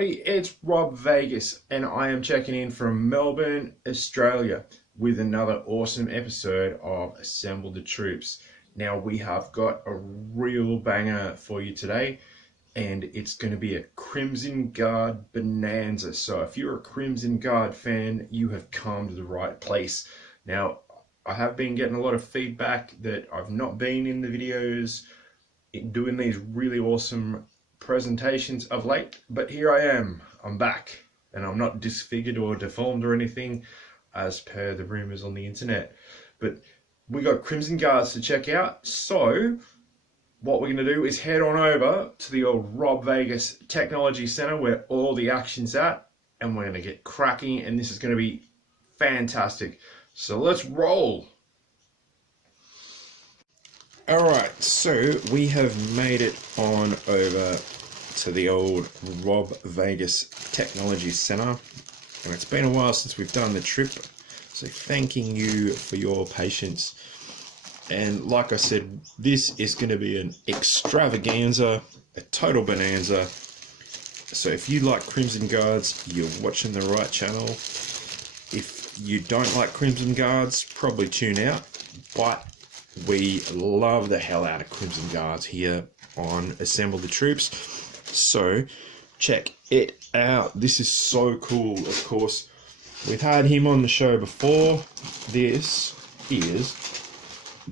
everybody, it's Rob Vegas and I am checking in from Melbourne, Australia with another awesome episode of Assemble the Troops. Now we have got a real banger for you today and it's going to be a Crimson Guard bonanza. So if you're a Crimson Guard fan, you have come to the right place. Now I have been getting a lot of feedback that I've not been in the videos doing these really awesome presentations of late, but here I am. I'm back and I'm not disfigured or deformed or anything as per the rumors on the internet, but we got Crimson Guards to check out. So what we're going to do is head on over to the old Rob Vegas Technology Center where all the action's at, and we're going to get cracking, and this is going to be fantastic. So let's roll. Alright, so we have made it on over to the old Rob Vegas Technology Center, and it's been a while since we've done the trip, so thanking you for your patience. And like I said, this is going to be an extravaganza, a total bonanza. So if you like Crimson Guards, you're watching the right channel. If you don't like Crimson Guards, probably tune out, but we love the hell out of Crimson Guards here on Assemble the Troops. So check it out. This is so cool. Of course, we've had him on the show before. This is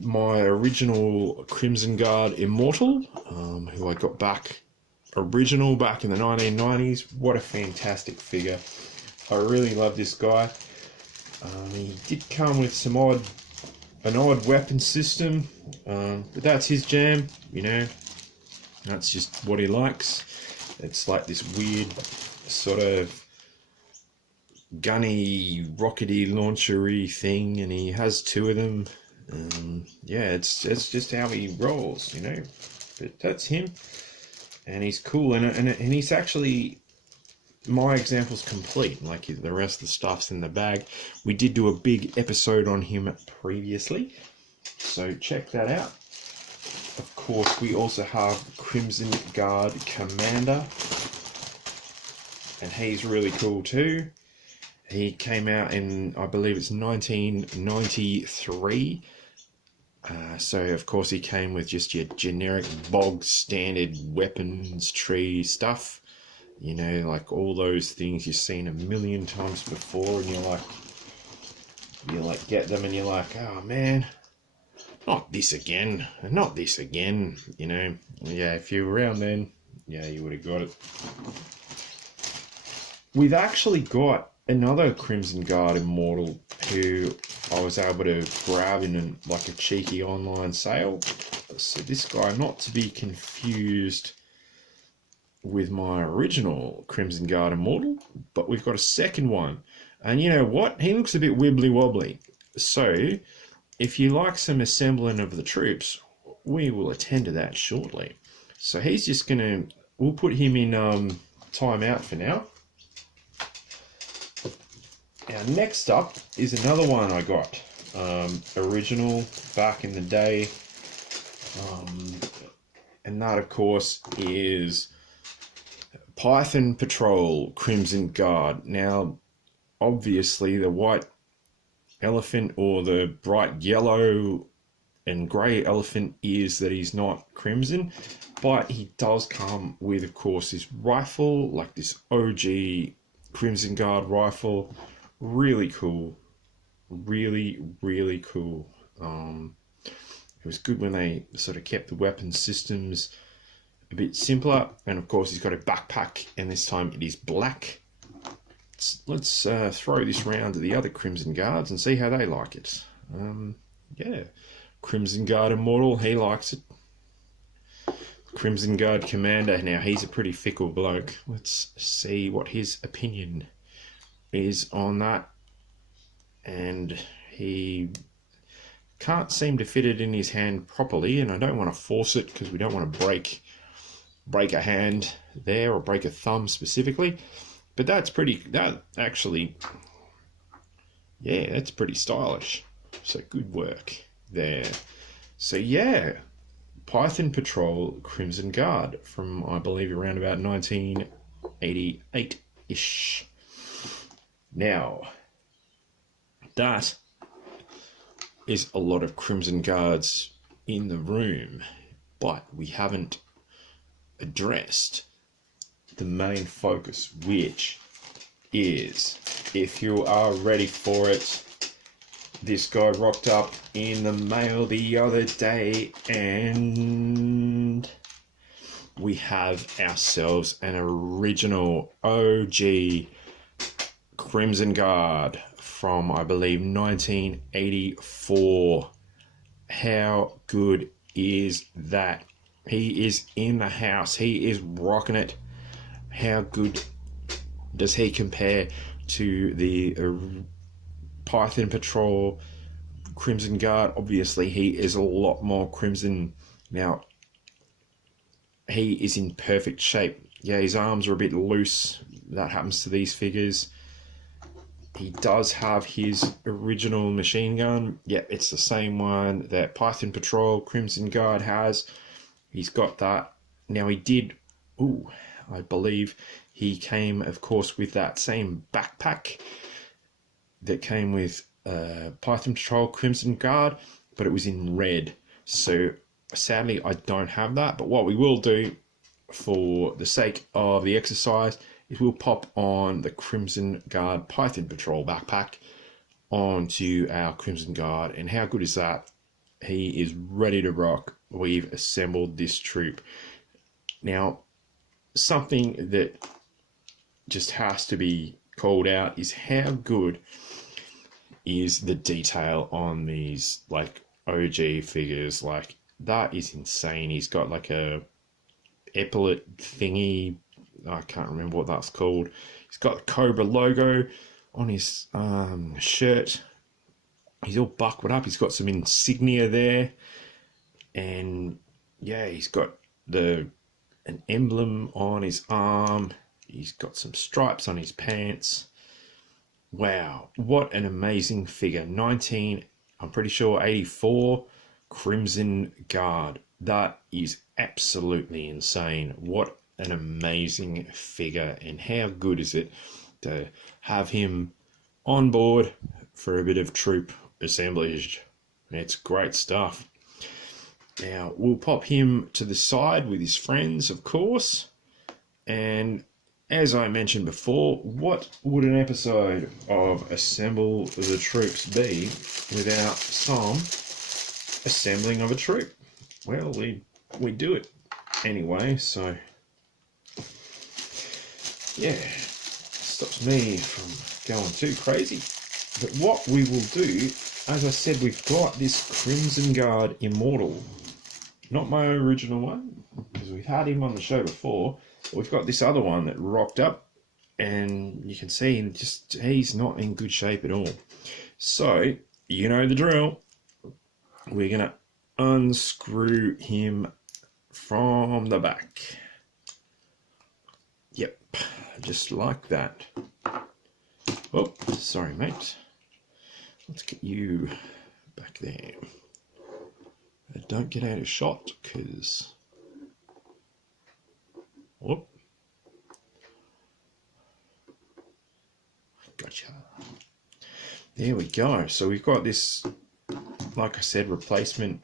my original Crimson Guard Immortal, who I got back in the 1990s. What a fantastic figure. I really love this guy. He did come with an odd weapon system, but that's his jam, you know. That's just what he likes. It's like this weird sort of gunny, rockety, launchery thing, and he has two of them. Yeah, it's just how he rolls, you know. But that's him, and he's cool, and he's actually, my example's complete. Like the rest of the stuff's in the bag. We did do a big episode on him previously, so check that out. Of course, we also have Crimson Guard Commander, and he's really cool too. He came out in, I believe it's 1993. So of course he came with just your generic bog standard weapons tree stuff. You know, like all those things you've seen a million times before, and you get them and you're like, oh man, not this again, you know. Yeah, if you were around then, yeah, you would have got it. We've actually got another Crimson Guard Immortal who I was able to grab in like a cheeky online sale. So this guy, not to be confused with my original Crimson Guard Immortal, but we've got a second one, and you know what, he looks a bit wibbly wobbly. So if you like some assembling of the troops, we will attend to that shortly. So he's just gonna, we'll put him in timeout for now. Now next up is another one I got, original back in the day, and that of course is Python Patrol Crimson Guard. Now obviously the white elephant or the bright yellow and grey elephant is that he's not crimson, but he does come with, of course, this rifle, like this OG Crimson Guard rifle. Really cool, really cool. It was good when they sort of kept the weapon systems a bit simpler, and of course he's got a backpack, and this time it is black. Let's throw this round to the other Crimson Guards and see how they like it. Yeah, Crimson Guard Immortal, he likes it. Crimson Guard Commander, now he's a pretty fickle bloke. Let's see what his opinion is on that, and he can't seem to fit it in his hand properly, and I don't want to force it because we don't want to break a hand there or break a thumb specifically, but that's pretty, that actually, yeah, that's pretty stylish. So good work there. So yeah, Python Patrol Crimson Guard from, I believe, around about 19 88-ish. Now, that is a lot of Crimson Guards in the room, but we haven't addressed the main focus, which is, if you are ready for it, this guy rocked up in the mail the other day, and we have ourselves an original OG Crimson Guard from, I believe, 1984. How good is that? He is in the house. He is rocking it. How good does he compare to the Python Patrol Crimson Guard? Obviously, he is a lot more crimson. Now, he is in perfect shape. Yeah, his arms are a bit loose. That happens to these figures. He does have his original machine gun. Yeah, it's the same one that Python Patrol Crimson Guard has. He's got that. Now, he did... Ooh, I believe he came, of course, with that same backpack that came with Python Patrol Crimson Guard, but it was in red. So sadly, I don't have that. But what we will do, for the sake of the exercise, is we'll pop on the Crimson Guard Python Patrol backpack onto our Crimson Guard. And how good is that? He is ready to rock. We've assembled this troop. Now, something that just has to be called out is how good is the detail on these like OG figures. Like, that is insane. He's got like a epaulet thingy, I can't remember what that's called. He's got the Cobra logo on his shirt. He's all buckled up. He's got some insignia there, and yeah, he's got an emblem on his arm. He's got some stripes on his pants. Wow, what an amazing figure. I'm pretty sure 84 Crimson Guard. That is absolutely insane. What an amazing figure, and how good is it to have him on board for a bit of troop assemblage. It's great stuff. Now, we'll pop him to the side with his friends, of course, and as I mentioned before, what would an episode of Assemble the Troops be without some assembling of a troop? Well, we do it anyway, so yeah, stops me from going too crazy. But what we will do, as I said, we've got this Crimson Guard Immortal, not my original one, because we've had him on the show before. We've got this other one that rocked up, and you can see he's not in good shape at all. So, you know the drill. We're going to unscrew him from the back. Yep, just like that. Oh, sorry, mate. Let's get you back there. Don't get out of shot, because... Whoop. Gotcha. There we go. So we've got this, like I said, replacement.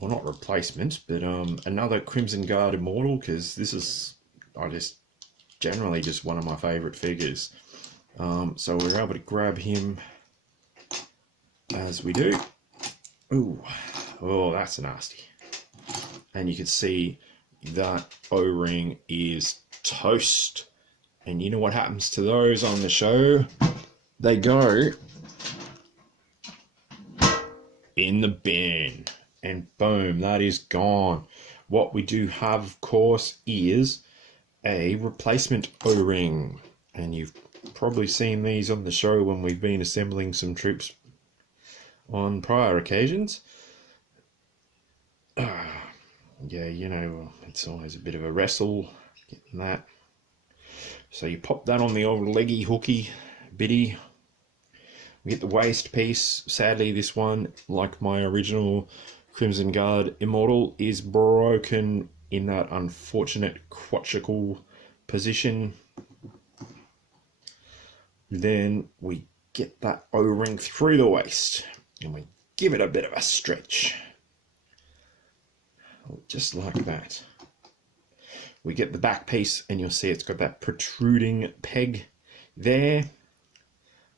Well, not replacement, but another Crimson Guard Immortal, because this is, generally just one of my favourite figures. So we're able to grab him as we do. Ooh, oh, that's nasty. And you can see that O-ring is toast. And you know what happens to those on the show? They go in the bin. And boom, that is gone. What we do have, of course, is a replacement O-ring. And you've probably seen these on the show when we've been assembling some troops on prior occasions. Yeah, you know, it's always a bit of a wrestle getting that. So you pop that on the old leggy hooky bitty. We get the waist piece. Sadly, this one, like my original Crimson Guard Immortal, is broken in that unfortunate quadricle position. Then we get that O-ring through the waist and we give it a bit of a stretch. Just like that. We get the back piece and you'll see it's got that protruding peg there.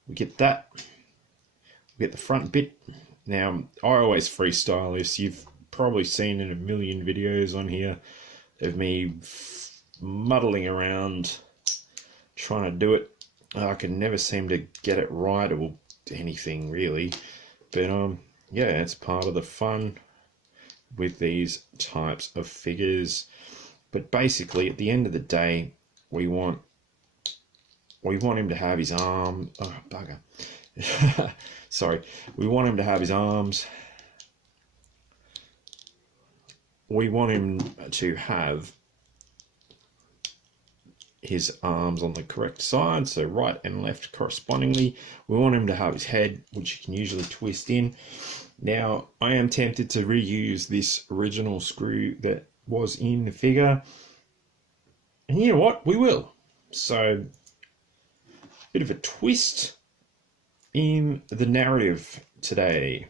We get that. We get the front bit. Now, I always freestyle this. You've probably seen in a million videos on here of me muddling around trying to do it. I can never seem to get it right or anything really. But yeah, it's part of the fun with these types of figures. But basically, at the end of the day, we want him to have his arm. Oh, bugger. Sorry. We want him to have his arms. We want him to have his arms on the correct side, so right and left correspondingly. We want him to have his head, which you can usually twist in. Now, I am tempted to reuse this original screw that was in the figure. And you know what? We will. So, bit of a twist in the narrative today.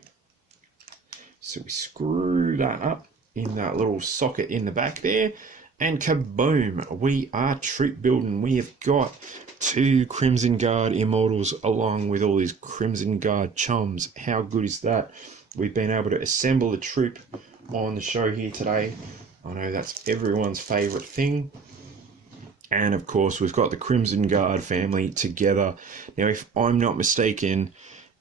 So we screw that up in that little socket in the back there. And kaboom, we are troop building. We have got 2 Crimson Guard Immortals along with all these Crimson Guard chums. How good is that? We've been able to assemble the troop on the show here today. I know that's everyone's favourite thing. And of course, we've got the Crimson Guard family together. Now, if I'm not mistaken,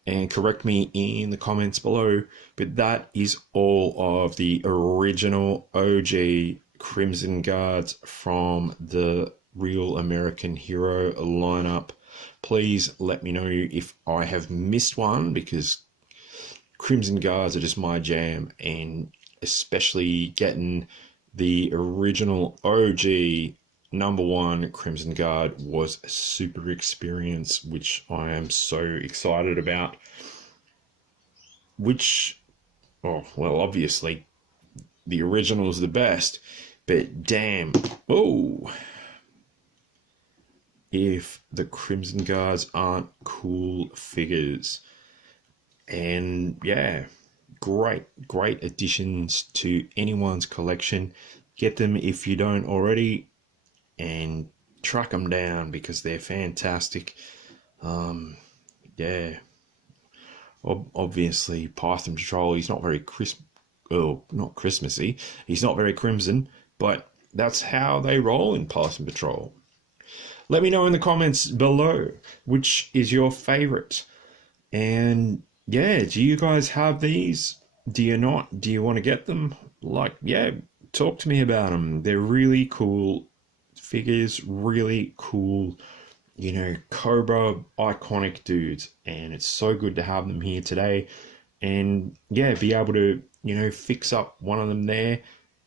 and correct me in the comments below, but that is all of the original OG Crimson Guards from the Real American Hero lineup. Please let me know if I have missed one, because Crimson Guards are just my jam, and especially getting the original OG #1 Crimson Guard was a super experience, which I am so excited about. Which, oh, well, obviously the original is the best, but damn, oh, if the Crimson Guards aren't cool figures. And yeah, great additions to anyone's collection. Get them if you don't already, and track them down because they're fantastic. Yeah, obviously Python Patrol, he's not very not Christmassy, he's not very crimson, but that's how they roll in Python Patrol. Let me know in the comments below which is your favorite. And yeah, do you guys have these? Do you not? Do you want to get them? Like, yeah, talk to me about them. They're really cool figures, really cool, you know, Cobra iconic dudes, and it's so good to have them here today. And yeah, be able to, you know, fix up one of them there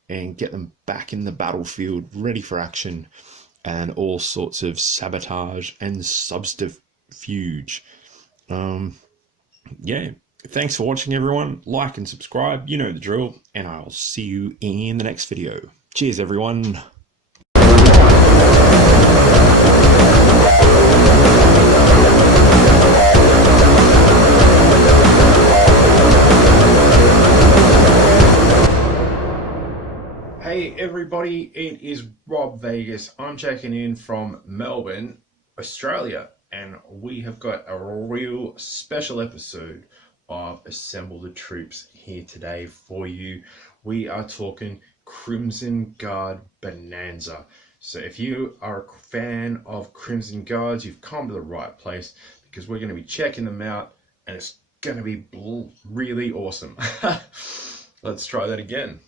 and get them back in the battlefield ready for action and all sorts of sabotage and subterfuge. Yeah, thanks for watching, everyone. Like and subscribe, you know the drill, and I'll see you in the next video. Cheers, everyone. Hey everybody, it is Rob Vegas. I'm checking in from Melbourne, Australia, and we have got a real special episode of Assemble the Troops here today for you. We are talking Crimson Guard Bonanza. So if you are a fan of Crimson Guards, you've come to the right place, because we're going to be checking them out and it's going to be really awesome. Let's try that again.